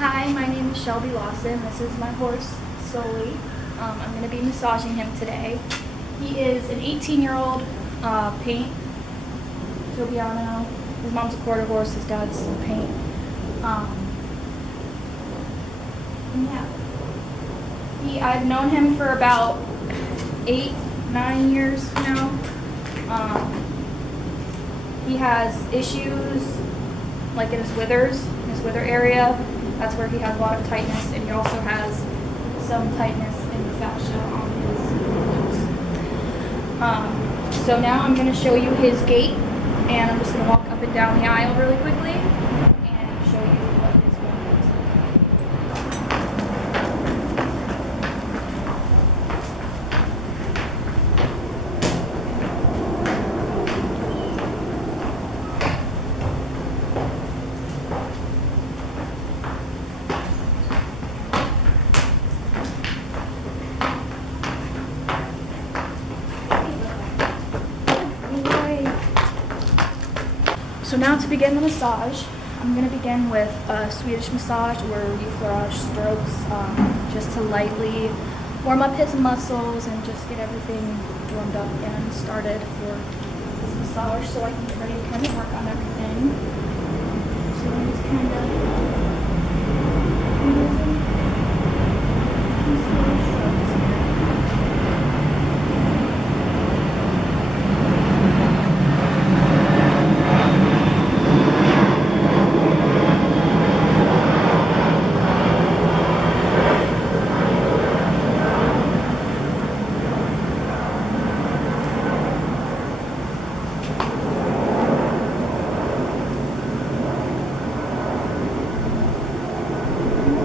Hi, my name is Shelby Lawson. This is my horse, Soli. I'm going to be massaging him today. He is an 18-year-old paint, Tobiano. His mom's a quarter horse, his dad's paint. I've known him for about 8-9 years now. He has issues like in his wither area. That's where he has a lot of tightness, and he also has some tightness in the fascia on his glutes. So now I'm going to show you his gait, and I'm just going to walk up and down the aisle really quickly and show you what his movement So now to begin the massage, I'm going to begin with a Swedish massage or reflurage strokes, just to lightly warm up his muscles and just get everything warmed up and started for this massage so I can get ready to kind of work on everything. So I'm just kind of using some Swedish strokes here.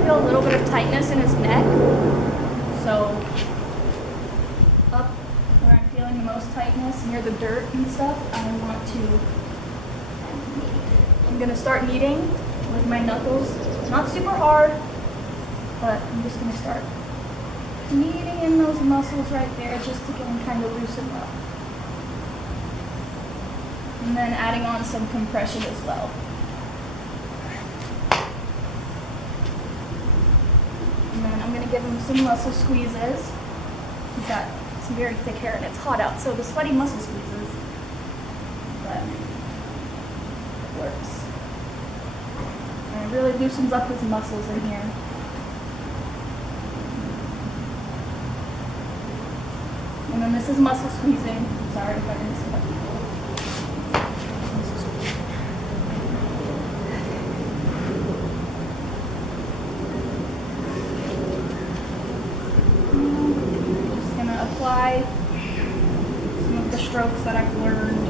Feel a little bit of tightness in his neck, so up where I'm feeling the most tightness near the dirt and stuff, I'm going to start kneading with my knuckles. It's not super hard, but I'm just going to start kneading in those muscles right there just to get them kind of loosened up. And then adding on some compression as well. And then I'm going to give him some muscle squeezes. He's got some very thick hair and it's hot out, so the sweaty muscle squeezes. But it works. And it really loosens up his muscles in here. And then this is muscle squeezing. Sorry if I didn't say that before. Apply some of the strokes that I've learned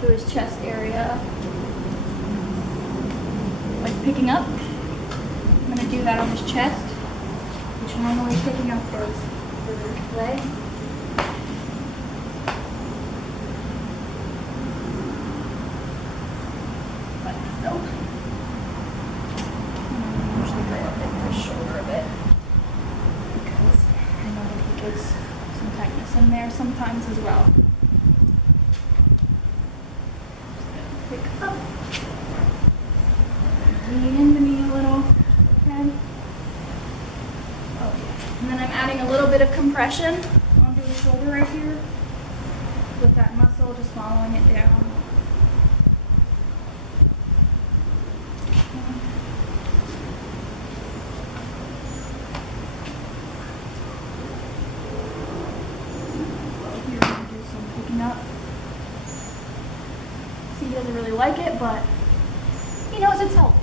to his chest area. Like picking up. I'm going to do that on his chest, which normally picking up his legs. Like so. And then usually go up into his shoulder a bit. Gets some tightness in there sometimes as well. Just gonna pick up, lean into me a little, okay? And then I'm adding a little bit of compression onto the shoulder right here with that muscle, just following it down. Up. See, he doesn't really like it, but he knows it's healthy.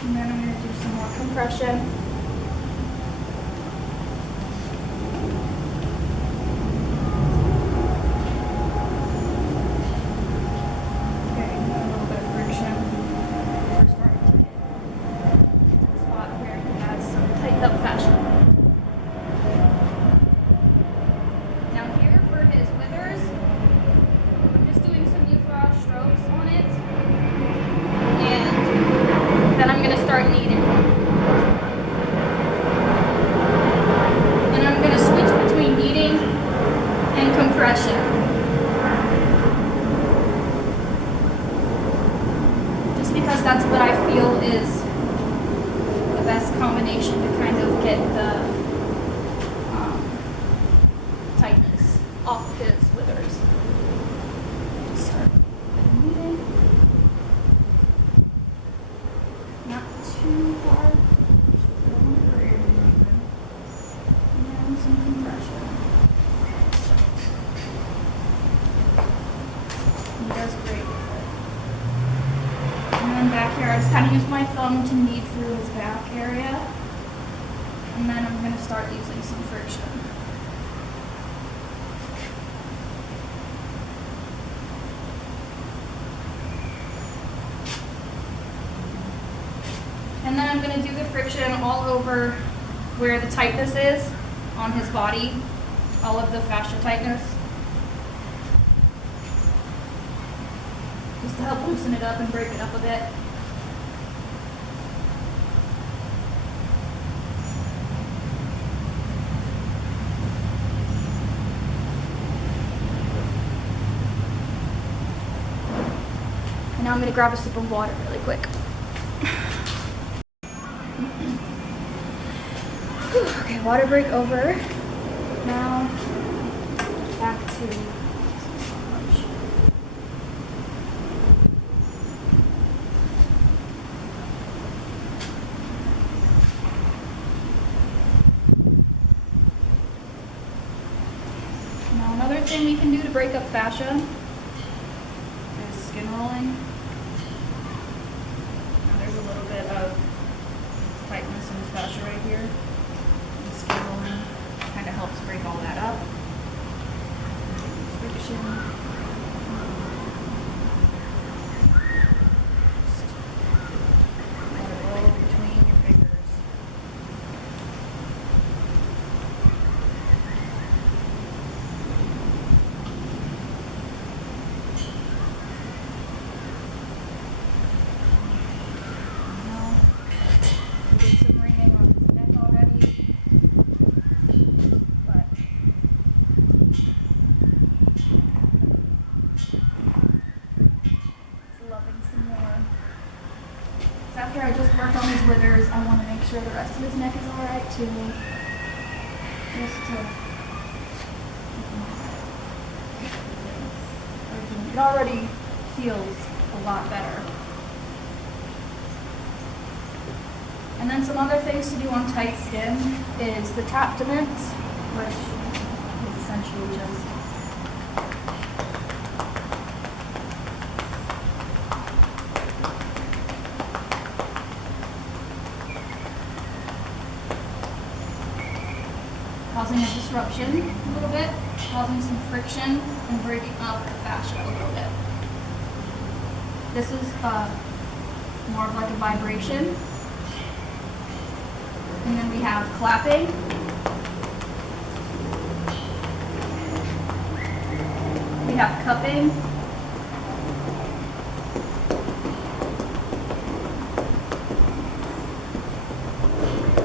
And then I'm going to do some more compression. Up fascia. Now here for his withers, I'm just doing some reflurage strokes on it, and then I'm going to start kneading. I just kind of use my thumb to knead through his back area. And then I'm going to start using some friction. And then I'm going to do the friction all over where the tightness is on his body, all of the fascia tightness. Just to help loosen it up and break it up a bit. And now I'm going to grab a sip of water really quick. Okay, water break over. Now, back to massage. Now, another thing we can do to break up fascia is skin rolling. Now, there's a little bit of tightness in his fascia right here. Skin rolling kind of helps break all that up. Friction. Let it roll between your fingers. Now, we did some ringing on his neck already. After I just worked on his withers, I want to make sure the rest of his neck is alright too. Just to it already feels a lot better. And then some other things to do on tight skin is the taptement, which is essentially just causing a disruption a little bit, causing some friction and breaking up the fascia a little bit. This is more of like a vibration. And then we have clapping. We have cupping.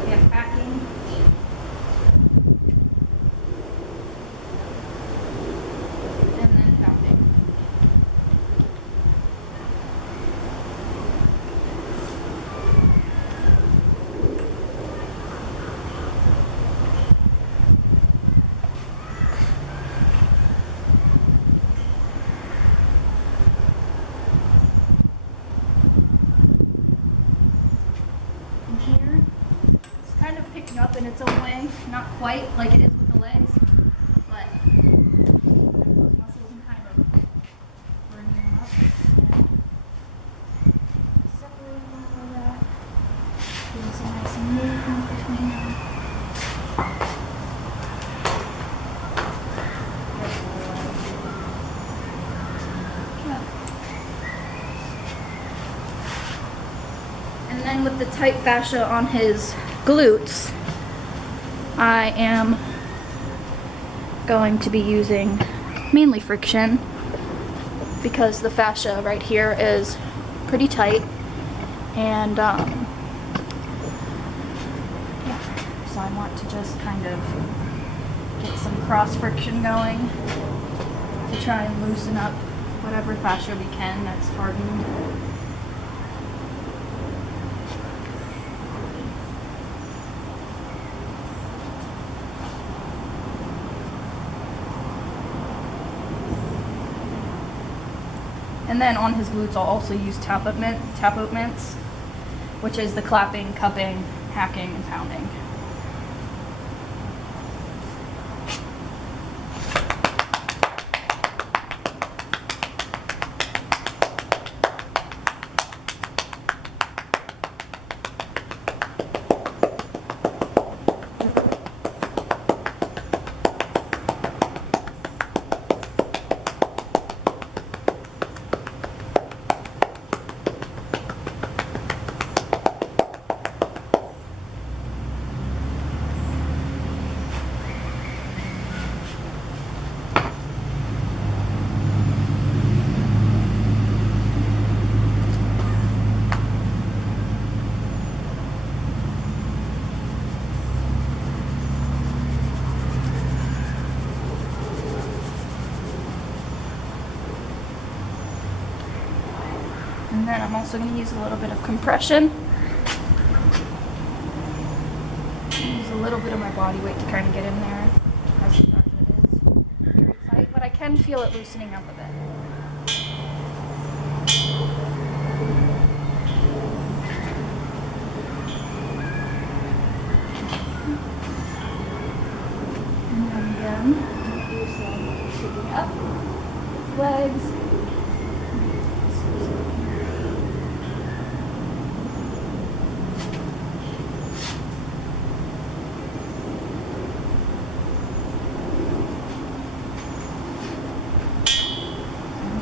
We have packing. Here, it's kind of picking up in its own way, not quite like it is with the legs, but those muscles and kind of bringing them up and separating all of that, doing some nice movement between them. And then with the tight fascia on his glutes, I am going to be using mainly friction because the fascia right here is pretty tight, and yeah, so I want to just kind of get some cross friction going to try and loosen up whatever fascia we can that's hardened. And then on his glutes, I'll also use tap oatments, which is the clapping, cupping, hacking, and pounding. And then I'm also going to use a little bit of compression. Use a little bit of my body weight to kind of get in there. As the fact that it is very tight, but I can feel it loosening up a bit. And then again, do some picking up legs.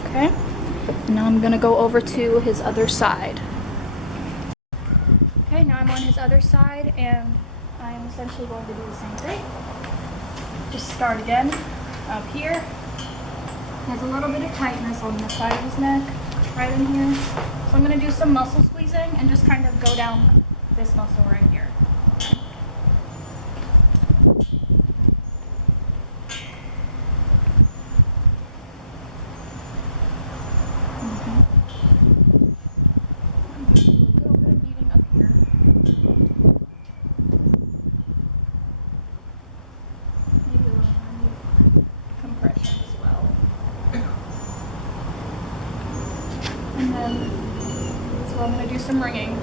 Okay, and now I'm gonna go over to his other side. Okay, now I'm on his other side and I'm essentially going to do the same thing. Just start again up here. He has a little bit of tightness on the side of his neck, right in here. So I'm gonna do some muscle squeezing and just kind of go down this muscle right here. And then, so I'm going to do some ringing.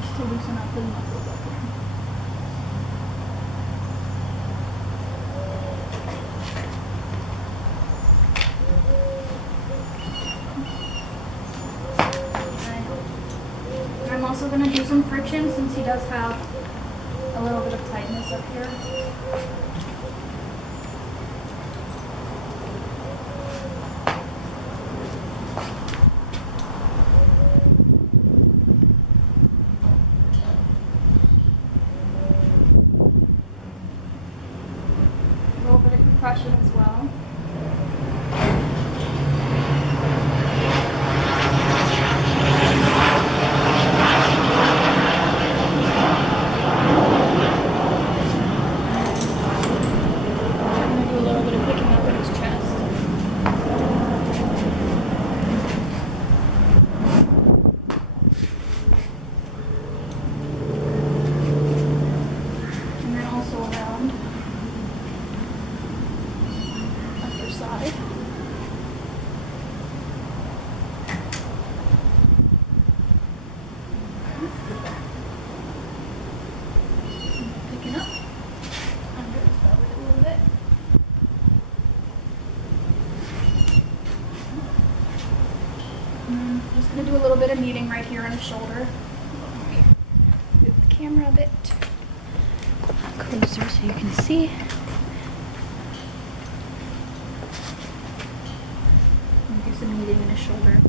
Just to loosen up the muscles up here. And I'm also going to do some friction since he does have a little bit of tightness up here. A little bit of compression as well. Side. Picking up under his belly a little bit. And then I'm just going to do a little bit of kneading right here on his shoulder. Let me move the camera a bit closer so you can see. Some kneading in his shoulder.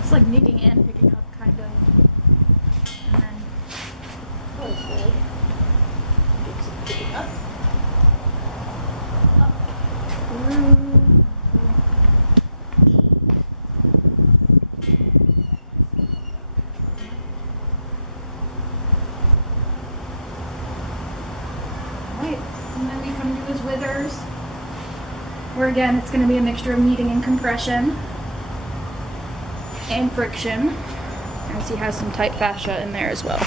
It's like kneading and picking up, kind of. And then hopefully do some picking up. Up. Through. And then we come to his withers, where again it's going to be a mixture of kneading and compression and friction, as he has some tight fascia in there as well.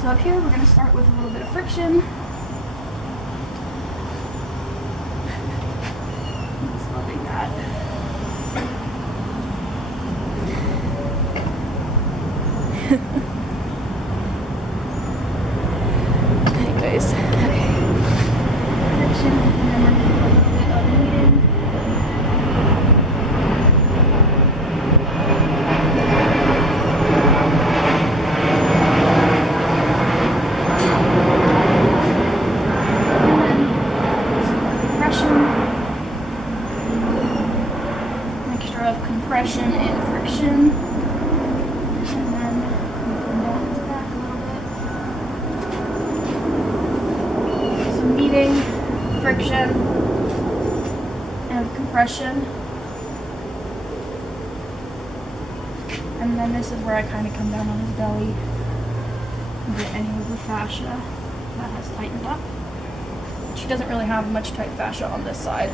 So up here we're going to start with a little bit of friction. Just loving that. Anyways, okay. Friction, and then we're going to do a little bit of kneading. And then some more compression. Mixture of compression and friction. And then come down his back a little bit. Some kneading, friction, and compression. And then this is where I kind of come down on his belly and get any of the fascia that has tightened up. She doesn't really have much tight fascia on this side.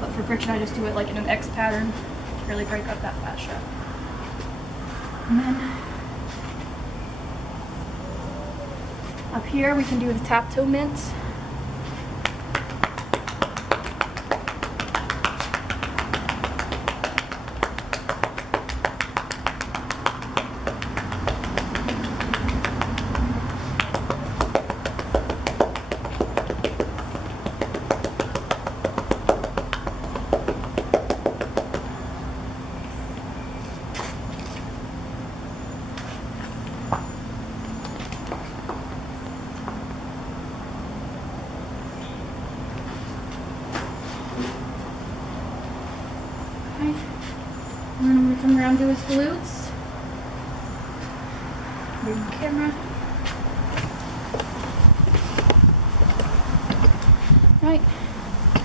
But for friction, I just do it like in an X pattern to really break up that fascia. And then up here, we can do the tap toe mints. And then I'm going to come around to his glutes. Bring the camera. Right.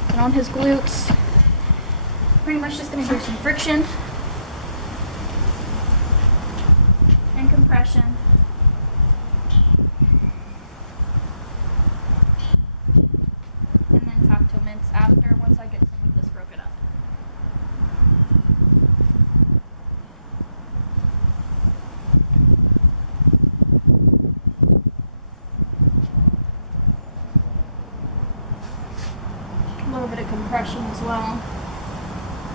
And on his glutes, pretty much just going to do some friction and compression. And then tap toe mints after, once I get some of this broken up. A little bit of compression as well.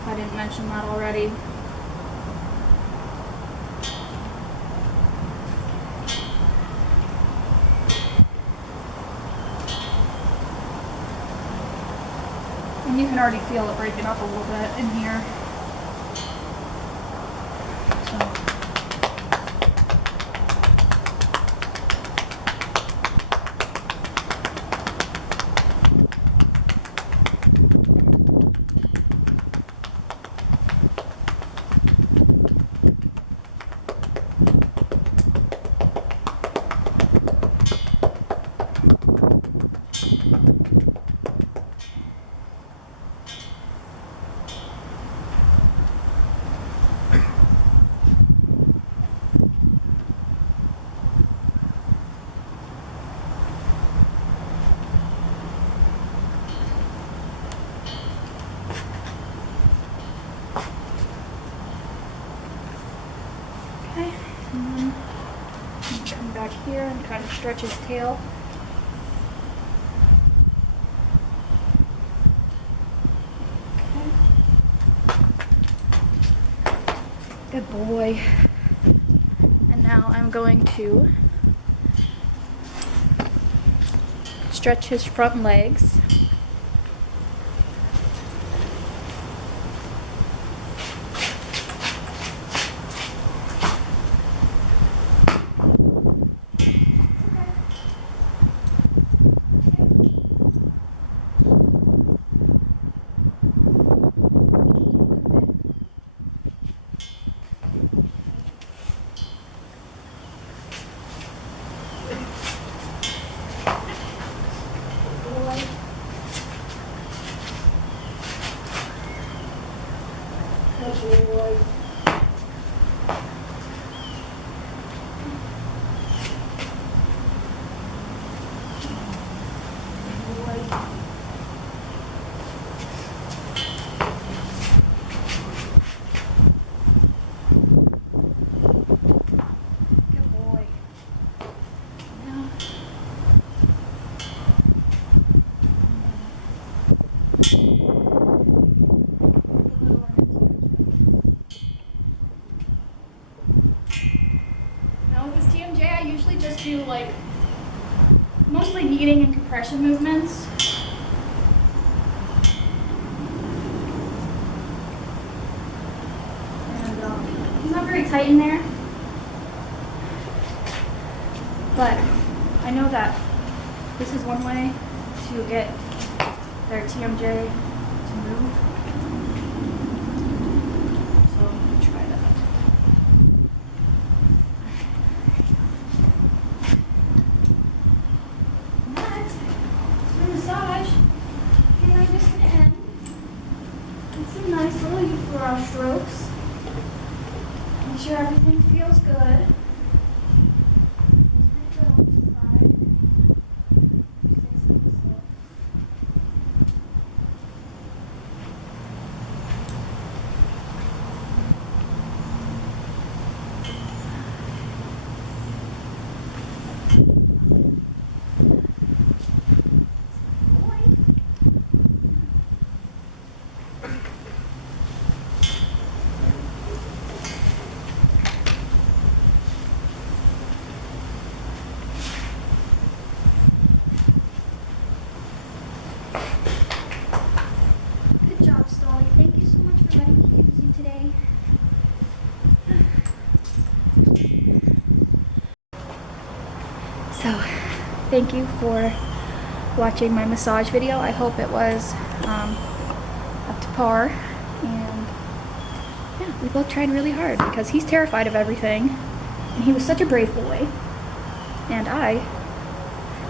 I didn't mention that already. And you can already feel it breaking up a little bit in here. Okay, and then come back here and kind of stretch his tail. Okay. Good boy. And now I'm going to stretch his front legs. Now with this TMJ, I usually just do like mostly kneading and compression movements. And it's not very tight in there, but I know that this is one way to get their TMJ to move. So I'm going to try that. But for massage, and I'm just going to end with some nice little euphora strokes. Making sure everything feels good. Feels pretty good on this side. Say so myself. Good job, Stolly. Thank you so much for letting me use you today. So, thank you for watching my massage video. I hope it was up to par. And yeah, we both tried really hard because he's terrified of everything. And he was such a brave boy. And I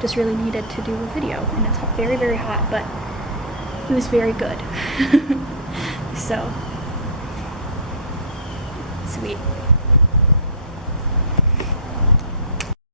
just really needed to do a video. And it's very, very hot, but he was very good. So, sweet.